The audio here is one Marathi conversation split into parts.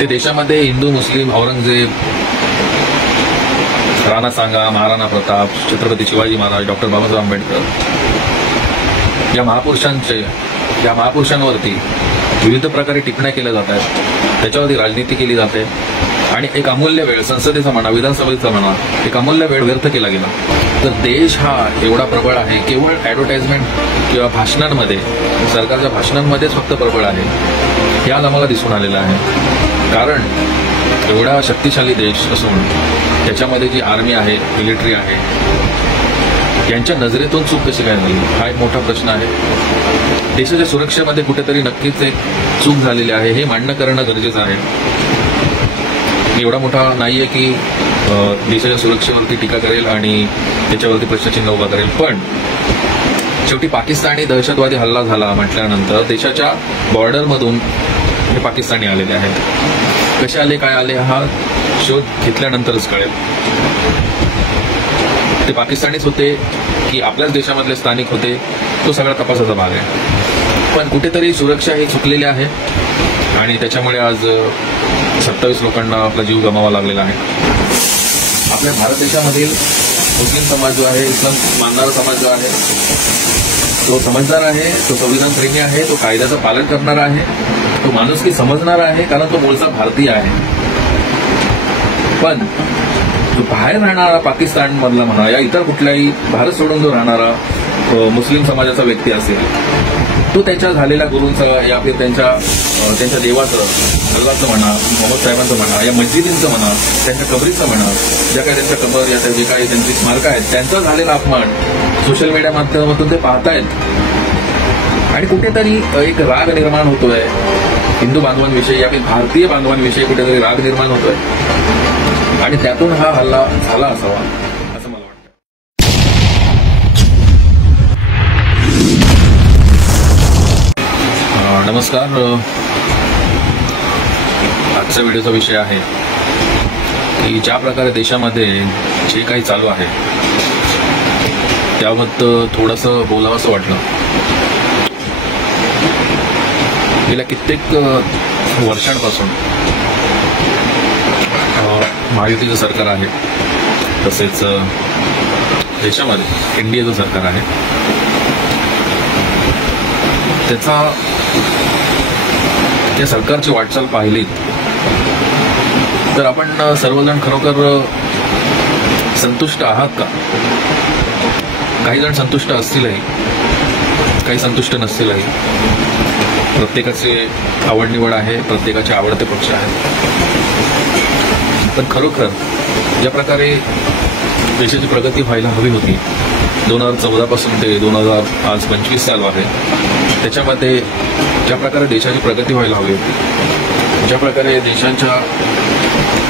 ते देशामध्ये हिंदू मुस्लिम औरंगजेब राणा सांगा महाराणा प्रताप छत्रपती शिवाजी महाराज डॉक्टर बाबासाहेब आंबेडकर या महापुरुषांवरती विविध प्रकारे टिप्पण्या केल्या जात आहेत, त्याच्यावरती राजनीती केली जाते आणि एक अमूल्य वेळ संसदेचा म्हणा विधानसभेचा म्हणा एक अमूल्य वेळ व्यर्थ केला गेला. तर देश हा एवढा प्रबळ आहे केवळ ऍडव्हर्टाइजमेंट किंवा भाषणांमध्ये सरकारच्या भाषणांमध्येच फक्त प्रबळ आहे हे आज आम्हाला दिसून आलेलं आहे. कारण एवढा शक्तिशाली देश असून त्याच्यामध्ये जी आर्मी आहे मिलिटरी आहे यांच्या नजरेतून चूक कशी काय झाली हा एक मोठा प्रश्न आहे. देशाच्या सुरक्षेमध्ये कुठेतरी नक्कीच एक चूक झालेली आहे हे मान्य करणं गरजेचं आहे. एवढा मोठा नाहीये की देशाच्या सुरक्षेवरती टीका करेल आणि त्याच्यावरती प्रश्नचिन्ह उभा करेल, पण शेवटी पाकिस्तानी दहशतवादी हल्ला झाला म्हटल्यानंतर देशाच्या बॉर्डरमधून हे पाकिस्तानी आलेले आहेत. कसे आले काय आले हा शोध घेतल्यानंतरच कळेल. ते पाकिस्तानीच होते की आपल्याच देशामधले स्थानिक होते तो सगळा तपासाचा भाग आहे. पण कुठेतरी सुरक्षा ही चुकलेली आहे आणि त्याच्यामुळे आज 27 लोकांना आपला जीव गमावा लागलेला आहे. आपल्या भारत देशामधील मुस्लिम समाज जो आहे इस्लाम मानणारा समाज जो आहे तो समजदार आहे, तो संविधान प्रेमी आहे, तो कायद्याचं पालन करणारा आहे, तो माणुसकी समजणारा आहे कारण तो मूळचा भारतीय आहे. पण जो बाहेर राहणारा पाकिस्तान मधला म्हणा या इतर कुठल्याही भारत सोडून जो राहणारा मुस्लिम समाजाचा व्यक्ती असेल तो त्यांच्या झालेल्या गुरूंचा या त्यांच्या देवाचं अल्लाचं म्हणा मोहम्मद साहेबांचं म्हणा या मस्जिदींचं म्हणा त्यांच्या कबरीचं म्हणा ज्या काही त्यांच्या कबर या जे काही त्यांची स्मारकं आहेत त्यांचा झालेला अपमान सोशल मीडिया माध्यमातून ते पाहतायत आणि कुठेतरी एक राग निर्माण होतोय हिंदू बांधवांविषयी या भारतीय बांधवांविषयी कुठेतरी राग निर्माण होतोय आणि त्यातून हा हल्ला झाला असावा असं मला वाटतं. नमस्कार. आजच्या व्हिडिओचा विषय आहे की ज्या प्रकारे देशामध्ये जे काही चालू आहे त्याबद्दल थोडंसं बोलावंसं वाटलं. गेल्या कित्येक वर्षांपासून महायुतीचं सरकार आहे तसेच देशामध्ये एनडीएचं सरकार आहे. त्या सरकारची वाटचाल पाहिली तर आपण सर्वजण खरोखर संतुष्ट आहात का? काही जण संतुष्ट असतीलही, काही संतुष्ट नसतीलही. प्रत्येकाची आवडनिवड आहे, प्रत्येकाचे आवडते पक्ष आहेत. पण खरोखर ज्या प्रकारे देशाची प्रगती व्हायला हवी होती 2014 पासून ते 2025 साल आहे त्याच्यामध्ये ज्या प्रकारे देशाची प्रगती व्हायला हवी होती, ज्या प्रकारे देशाच्या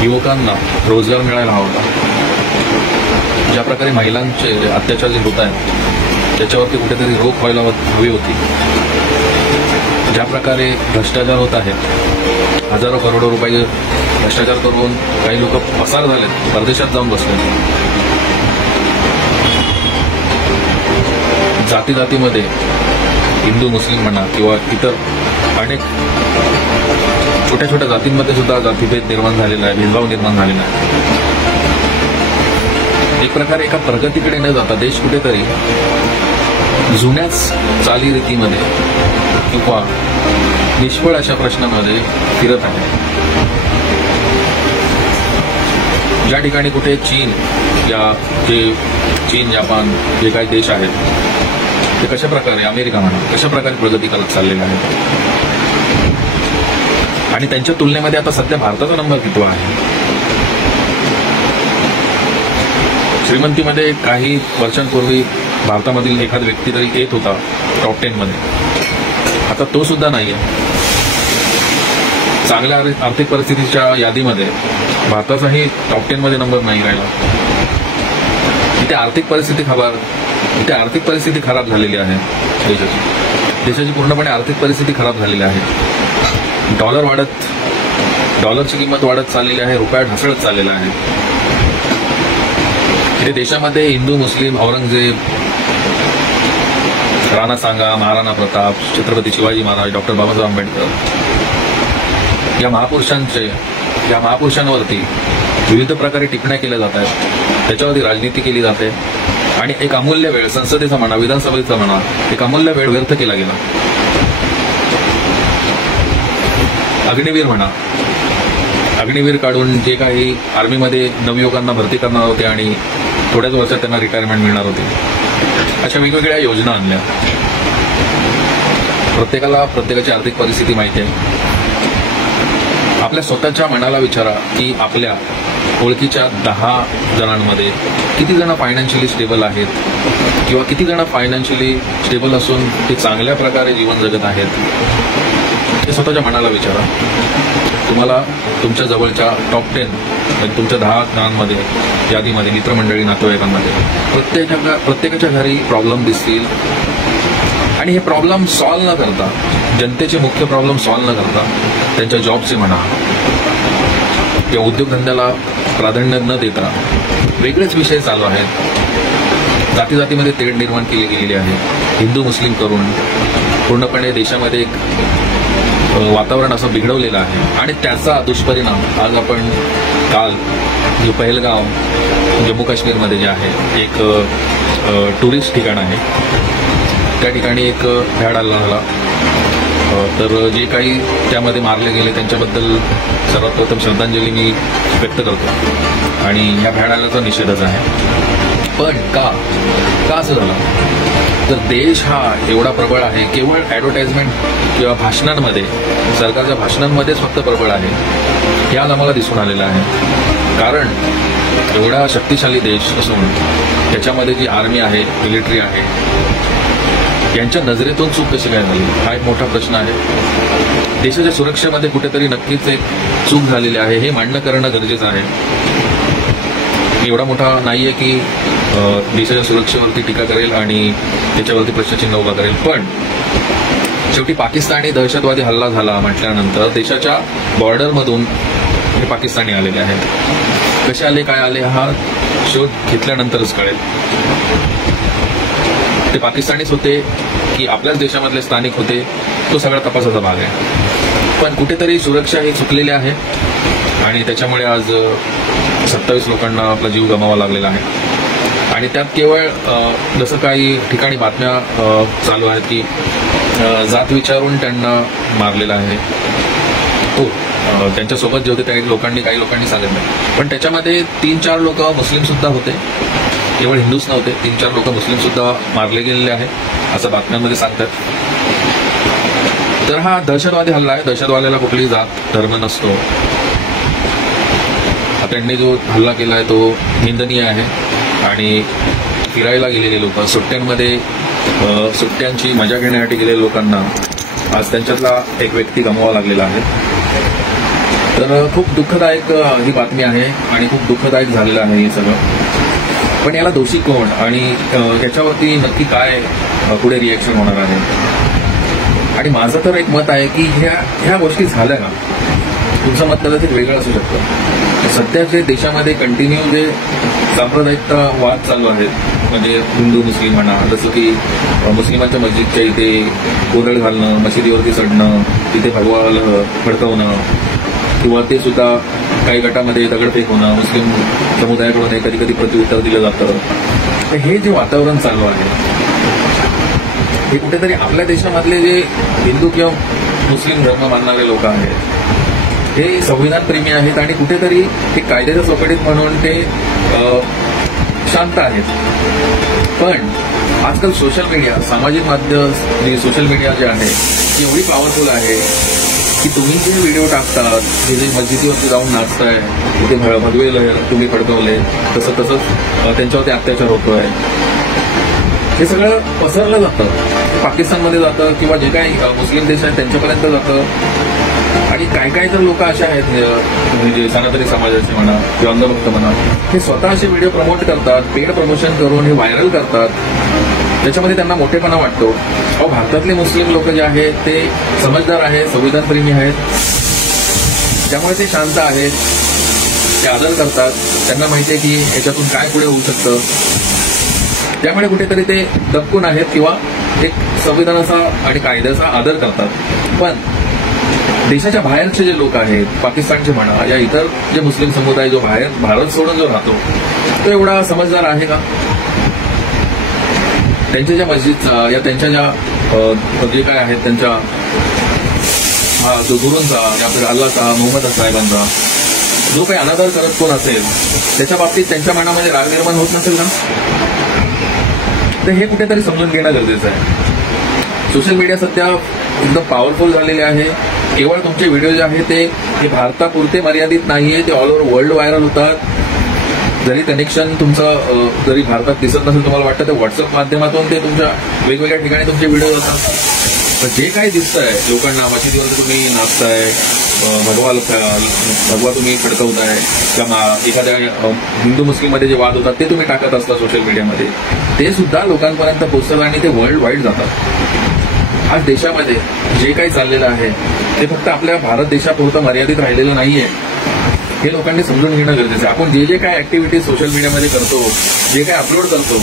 युवकांना रोजगार मिळायला हवा होता, ज्या प्रकारे महिलांचे अत्याचार जे होत आहेत त्याच्यावरती कुठेतरी रोख व्हायला हवी होती, ज्या प्रकारे भ्रष्टाचार होत आहे हजारो करोडो रुपये भ्रष्टाचार करून काही लोक पसार झालेत, परदेशात जाऊन बसले. जातीमध्ये हिंदू मुस्लिम म्हणा किंवा इतर अनेक छोट्या छोट्या जातींमध्ये सुद्धा जातीभेद निर्माण झालेला आहे, भेदभाव निर्माण झालेला आहे. एक प्रकारे एका प्रगतीकडे न जाता देश कुठेतरी जुन्याच चालीरीतीमध्ये किंवा निष्फळ अशा प्रश्नांमध्ये फिरत आहे. ज्या ठिकाणी कुठे चीन जपान जे काही देश आहेत ते कशा प्रकारे अमेरिका म्हणा कशा प्रकारे प्रगती करत चाललेले आहेत आणि त्यांच्या तुलनेमध्ये आता सध्या भारताचा नंबर किती आहे. श्रीमंतीमध्ये काही वर्षांपूर्वी भारतामधील एखादा व्यक्ती तरी येत होता टॉप 10 मध्ये, आता तो सुद्धा नाहीये. चांगल्या आर्थिक परिस्थितीच्या यादीमध्ये भारताचाही टॉप 10 मध्ये नंबर नाही राहिला. इथे आर्थिक परिस्थिती खराब झालेली आहे. देशाची पूर्णपणे आर्थिक परिस्थिती खराब झालेली आहे. डॉलरची किंमत वाढत चाललेली आहे, रुपया ढासळत चाललेला आहे. इथे देशामध्ये हिंदू मुस्लिम औरंगजेब राणा सांगा महाराणा प्रताप छत्रपती शिवाजी महाराज डॉक्टर बाबासाहेब आंबेडकर या महापुरुषांवरती विविध प्रकारे टिप्पण्या केल्या जात आहेत, त्याच्यावरती राजनीती केली जाते आणि एक अमूल्य वेळ संसदेचा म्हणा, विधानसभेचा म्हणा, एक अमूल्य वेळ व्यर्थ केला गेला. अग्निवीर म्हणा, अग्निवीर काढून जे काही आर्मीमध्ये नवयुवकांना भरती करणार होते आणि थोड्याच वर्षात त्यांना रिटायरमेंट मिळणार होती, अशा वेगवेगळ्या योजना आणल्या. प्रत्येकाला प्रत्येकाची आर्थिक परिस्थिती माहिती आहे. आपल्या स्वतःच्या मनाला विचारा की आपल्या ओळखीच्या 10 जणांमध्ये किती जण फायनान्शियली स्टेबल आहेत किंवा किती जण फायनान्शियली स्टेबल असून ते चांगल्या प्रकारे जीवन जगत आहेत. हे स्वतःच्या मनाला विचारा. तुम्हाला तुमच्या जवळच्या टॉप 10 तुमच्या 10 जणांमध्ये यादीमध्ये मित्रमंडळी नातेवाईकांमध्ये प्रत्येकाच्या घरी प्रॉब्लेम दिसतील आणि हे प्रॉब्लेम सॉल्व्ह न करता, जनतेचे मुख्य प्रॉब्लेम सॉल्व्ह न करता त्यांच्या जॉबचे म्हणा किंवा उद्योगधंद्याला प्राधान्य न देता वेगळेच विषय चालू आहेत. जातीजातीमध्ये तेढ निर्माण केली गेलेली आहे. हिंदू मुस्लिम करून पूर्णपणे देशामध्ये एक वातावरण असं बिघडवलेलं आहे आणि त्याचा दुष्परिणाम आज आपण काल जो पहलगाव जम्मू काश्मीरमध्ये जे आहे एक टुरिस्ट ठिकाण आहे, त्या ठिकाणी एक भ्याड हल्ला झाला. तर जे काही त्यामध्ये मारले गेले त्यांच्याबद्दल सर्वात प्रथम श्रद्धांजली मी व्यक्त करतो आणि या भ्याड हल्ल्याचा निषेधच आहे. पण का असं झालं? तर देश हा एवढा प्रबळ आहे, केवळ ऍडव्हर्टाइजमेंट किंवा भाषणांमध्ये, सरकारच्या भाषणांमध्येच फक्त प्रबळ आहे हे आज आम्हाला दिसून आलेलं आहे. कारण एवढा शक्तिशाली देश असून त्याच्यामध्ये जी आर्मी आहे, मिलिटरी आहे, यांच्या नजरेतून चूक कशी काय झाली हा एक मोठा प्रश्न आहे. देशाच्या सुरक्षेमध्ये कुठेतरी नक्कीच एक चूक झालेली आहे, हे मान्य करणं गरजेचं आहे. मी एवढा मोठा नाहीये की देशाच्या सुरक्षेवरती टीका करेल आणि त्याच्यावरती प्रश्नचिन्ह उभा करेल, पण शेवटी पाकिस्तानी दहशतवादी हल्ला झाला म्हटल्यानंतर देशाच्या बॉर्डरमधून हे पाकिस्तानी आलेले आहेत. कसे आले, काय आले हा शोध घेतल्यानंतरच कळेल. ते पाकिस्तानीच होते की आपल्याच देशामधले स्थानिक होते, तो सगळा तपासाचा भाग आहे. पण कुठेतरी सुरक्षा ही चुकलेली आहे आणि त्याच्यामुळे आज 27 लोकांना आपला जीव गमावा लागलेला आहे. आणि त्यात केवळ जसं काही ठिकाणी बातम्या चालू आहेत की जात विचारून त्यांना मारलेलं आहे. हो, त्यांच्यासोबत जे होते काही लोकांनी सांगितलं, पण त्याच्यामध्ये 3-4 लोक मुस्लिम सुद्धा होते, केवळ हिंदूच नव्हते. 3-4 लोक मुस्लिम सुद्धा मारले गेलेले आहे असं बातम्यांमध्ये सांगतात. तर हा दहशतवादी हल्ला आहे. दहशतवाद्याला कुठलीही जात धर्म नसतो. त्यांनी जो हल्ला केलाय तो निंदनीय आहे आणि फिरायला गेलेले लोक, सुट्ट्यांची मजा घेण्यासाठी गेलेल्या लोकांना आज त्यांच्यातला एक व्यक्ती गमवावा लागलेला आहे. तर खूप दुःखदायक ही बातमी आहे आणि खूप दुःखदायक झालेलं आहे हे सगळं. पण याला दोषी कोण आणि याच्यावरती नक्की काय पुढे रिएक्शन होणार आहे? आणि माझं तर एक मत आहे की ह्या गोष्टी झाल्या ना, तुमचं मत कदाचित वेगळं असू शकतं. सध्या जे देशामध्ये कंटिन्यू जे सांप्रदायिकता वाद चालू आहेत, म्हणजे हिंदू मुस्लिम म्हणा, जसं की मुस्लिमांच्या मस्जिदच्या इथे गोंधळ घालणं, मशिदीवरती चढणं, तिथे भगवा फडकवणं किंवा ते सुद्धा काही गटामध्ये दगडफेक होणं, मुस्लिम समुदायाकडून कधी कधी प्रत्युत्तर दिलं जातं. तर हे जे वातावरण चालू आहे हे कुठेतरी आपल्या देशामधले जे हिंदू किंवा मुस्लिम धर्म मानणारे लोक आहेत हे संविधानप्रेमी आहेत आणि कुठेतरी ते कायद्याच्या चौकटीत म्हणून ते शांत आहेत. पण आजकाल सोशल मीडिया, सामाजिक माध्यम, सोशल मीडिया जे आहे ती एवढी पॉवरफुल आहे की तुम्ही जे व्हिडिओ टाकतात, हे जे मस्जिदीवरती जाऊन नाचताय, तिथे भगवे तुम्ही फडकवले, तसंच त्यांच्यावरती अत्याचार होतोय, हे सगळं पसरलं जातं, पाकिस्तानमध्ये जातं किंवा जे काही मुस्लिम देश आहेत त्यांच्यापर्यंत जातं. आणि काय तर लोक असे आहेत म्हणजे सनातनी समाजाचे म्हणा किंवा अंधभक्त म्हणा, हे स्वतः असे व्हिडिओ प्रमोट करतात, पेड प्रमोशन करून हे व्हायरल करतात. त्याच्यामध्ये त्यांना मोठेपणा वाटतो. भारतातले मुस्लिम लोक जे आहेत ते समजदार आहेत, संविधानप्रेमी आहेत, त्यामुळे ते शांत आहेत, ते आदर करतात. त्यांना माहिती आहे की याच्यातून काय पुढे होऊ शकतं, त्यामुळे कुठेतरी ते दबकून आहेत किंवा एक संविधानाचा आणि कायद्याचा आदर करतात. पण देशाच्या बाहेरचे जे लोक आहेत, पाकिस्तानचे म्हणा या इतर जे मुस्लिम समुदाय जो बाहेर भारत सोडून जो राहतो तो एवढा समजदार आहे का? त्यांच्या ज्या मस्जिदचा या त्यांच्या ज्या जे काय आहेत त्यांच्या जो गुरूंचा या फिर अल्लाचा, मोहम्मद साहेबांचा जो काही अनादर करत कोण असेल त्याच्या बाबतीत त्यांच्या मनामध्ये राग निर्माण होत नसेल ना? तर हे कुठेतरी समजून घेणं गरजेचं आहे. सोशल मीडिया सध्या एकदम पॉवरफुल झालेले आहे. केवळ तुमचे व्हिडिओ जे आहे ते भारतापुरते मर्यादित नाहीये, ते ऑल ओव्हर वर्ल्ड व्हायरल होतात. जरी कनेक्शन तुमचं जरी भारतात दिसत नसेल तुम्हाला वाटतं तर व्हॉट्सअप माध्यमातून ते तुमच्या वेगवेगळ्या ठिकाणी तुमचे व्हिडिओ होतात. तर जे काही दिसतंय लोकांना, मशिदीवर तुम्ही नाचताय, भगवा तुम्ही फडकवताय किंवा एखाद्या हिंदू मुस्लिम मध्ये जे वाद होतात ते तुम्ही टाकत असता सोशल मीडियामध्ये, ते सुद्धा लोकांपर्यंत पोहोचतात आणि ते वर्ल्ड वाईड जातात. आज देशामध्ये जे काही चाललेलं आहे ते फक्त आपल्या भारत देशापुरतं मर्यादित राहिलेलं नाहीये. हे लोकांनी समजून घेणं गरजेचं आहे. आपण जे काही ऍक्टिव्हिटीज सोशल मीडियामध्ये करतो, जे काही अपलोड करतो,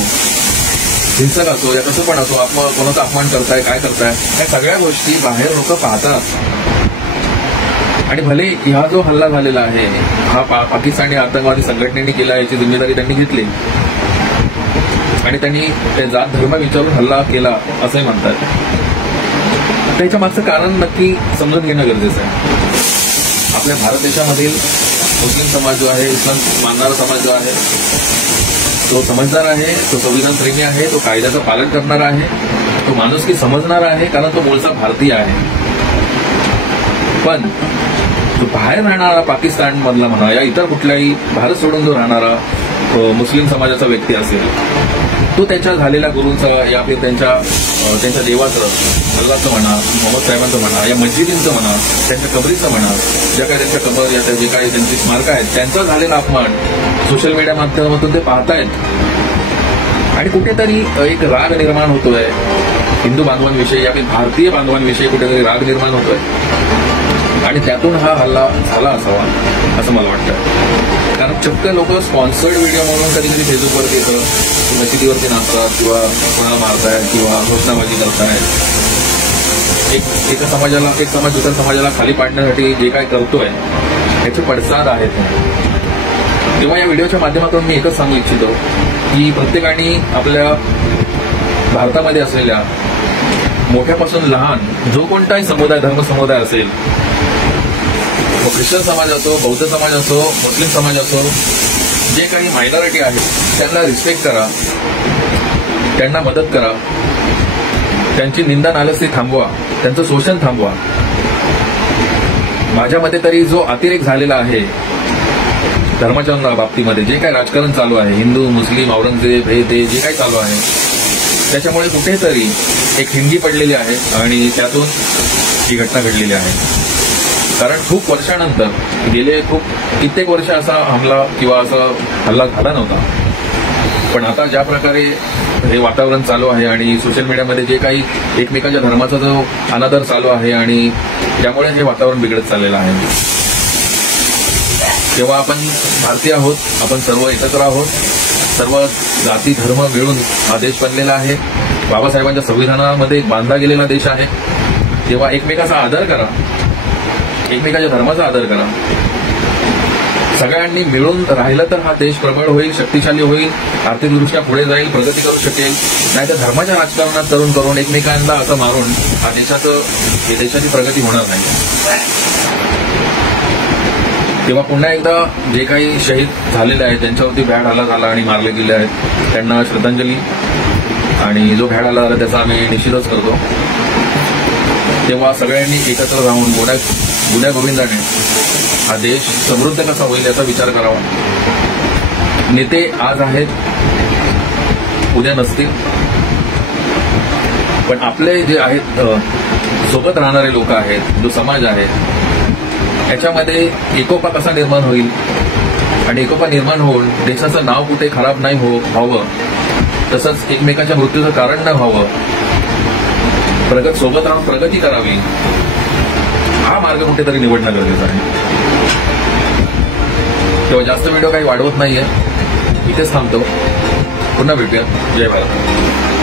हिंसक असो या कसं पण असो, आपण कोणाचा अपमान करताय, काय करताय, या सगळ्या गोष्टी बाहेर लोक पाहतात. आणि भले हा जो हल्ला झालेला आहे हा पाकिस्तानी आतंकवादी संघटनेने केला, याची जिम्मेदारी त्यांनी घेतली आणि त्यांनी जात धर्म विचारून हल्ला केला असंही म्हणतात. त्याच्या मागचं कारण नक्की समजून घेणं गरजेचं आहे. आपल्या भारत देशामधील मुस्लिम समाज जो आहे, इस्लाम मानणारा समाज जो आहे तो समजदार आहे, तो संविधान प्रेमी आहे, तो कायद्याचं पालन करणारा आहे, तो माणुसकी समजणारा आहे, कारण तो मूळचा भारतीय आहे. पण जो बाहेर राहणारा पाकिस्तान मधला म्हणा या इतर कुठल्याही भारत सोडून जो राहणारा मुस्लिम समाजाचा व्यक्ती असेल, तो त्यांच्या झालेल्या गुरूंचं या त्यांच्या देवाचं, अल्लाचं म्हणा, मोहम्मद साहेबांचं म्हणा, या मस्जिदींचं म्हणा, त्यांच्या कबरीचं म्हणा, ज्या काही त्यांच्या कबर या जे काही त्यांची स्मारकं आहेत त्यांचा झालेला अपमान सोशल मीडिया माध्यमातून ते पाहतायत. आणि कुठेतरी एक राग निर्माण होतोय हिंदू बांधवांविषयी या भारतीय बांधवांविषयी, कुठेतरी राग निर्माण होतोय आणि त्यातून हा हल्ला झाला असावा असं मला वाटतं. कारण चक्क लोक स्पॉन्सर्ड व्हिडिओ म्हणून कधी कधी फेसबुकवरती येतं, मशिदीवरती नाचतात किंवा कोणाला मारतायत किंवा घोषणाबाजी करतायत. एक समाज दुसऱ्या समाजाला खाली पाडण्यासाठी जे काय करतोय याचे पडसाद आहेत. तेव्हा या व्हिडिओच्या माध्यमातून मी एकच सांगू इच्छितो की प्रत्येकाने आपल्या भारतामध्ये असलेल्या मोठ्यापासून लहान जो कोणताही समुदाय, धर्म समुदाय असेल, ख्रिश्चन समाज असो, बौद्ध समाज असो, मुस्लिम समाज असो, जे काही मायनॉरिटी आहेत त्यांना रिस्पेक्ट करा, त्यांना मदत करा, त्यांची निंदा नालस्ती थांबवा, त्यांचं शोषण थांबवा. माझ्या मते तरी जो अतिरेक झालेला आहे धर्माच्या बाबतीमध्ये, जे काही राजकारण चालू आहे, हिंदू मुस्लिम औरंगजेब हे ते जे काही चालू आहे, त्याच्यामुळे कुठेतरी एक हिंगी पडलेली आहे आणि त्यातून ही घटना घडलेली आहे. कारण खूप वर्षानंतर, गेले कित्येक वर्ष असा हमला किंवा असा हल्ला झाला नव्हता. पण आता ज्या प्रकारे हे वातावरण चालू आहे आणि सोशल मीडियामध्ये जे काही एकमेकांच्या धर्माचा जो अनादर चालू आहे आणि त्यामुळे हे वातावरण बिघडत चाललेलं आहे. तेव्हा आपण भारतीय आहोत, आपण सर्व एकत्र आहोत, सर्व जाती धर्म मिळून हा देश बनलेला आहे, बाबासाहेबांच्या संविधानामध्ये बांधला गेलेला देश आहे. तेव्हा एकमेकाचा आदर करा, एकमेकाच्या धर्माचा आदर करा. सगळ्यांनी मिळून राहिलं तर हा देश प्रबळ होईल, शक्तिशाली होईल, आर्थिकदृष्ट्या पुढे जाईल, प्रगती करू शकेल. नाहीतर धर्माच्या राजकारणात करून एकमेकांना असं मारून हा देशाची प्रगती होणार नाही. तेव्हा पुन्हा एकदा जे काही शहीद झालेले आहेत त्यांच्यावरती भ्याड हल्ला झाला आणि मारले गेले आहेत त्यांना श्रद्धांजली, आणि जो भ्याड हल्ला झाला त्याचा आम्ही निषेधच करतो. तेव्हा सगळ्यांनी एकत्र राहून गुण्या गोविंदाने हा देश समृद्ध कसा होईल याचा विचार करावा. नेते आज आहेत, उद्या नसतील, पण आपले जे आहेत सोबत राहणारे लोक आहेत, जो समाज आहे, याच्यामध्ये एकोपा कसा निर्माण होईल आणि एकोपा निर्माण होऊन देशाचं नाव कुठे खराब नाही व्हावं, तसंच एकमेकाच्या मृत्यूचं कारण न व्हावं, सोबत राहून प्रगती करावी, हा मार्ग कुठेतरी निवडणं गरजेचं आहे. तेव्हा जास्त व्हिडिओ काही वाढवत नाहीये, इथेच थांबतो. पुन्हा भेटूया. जय भारत.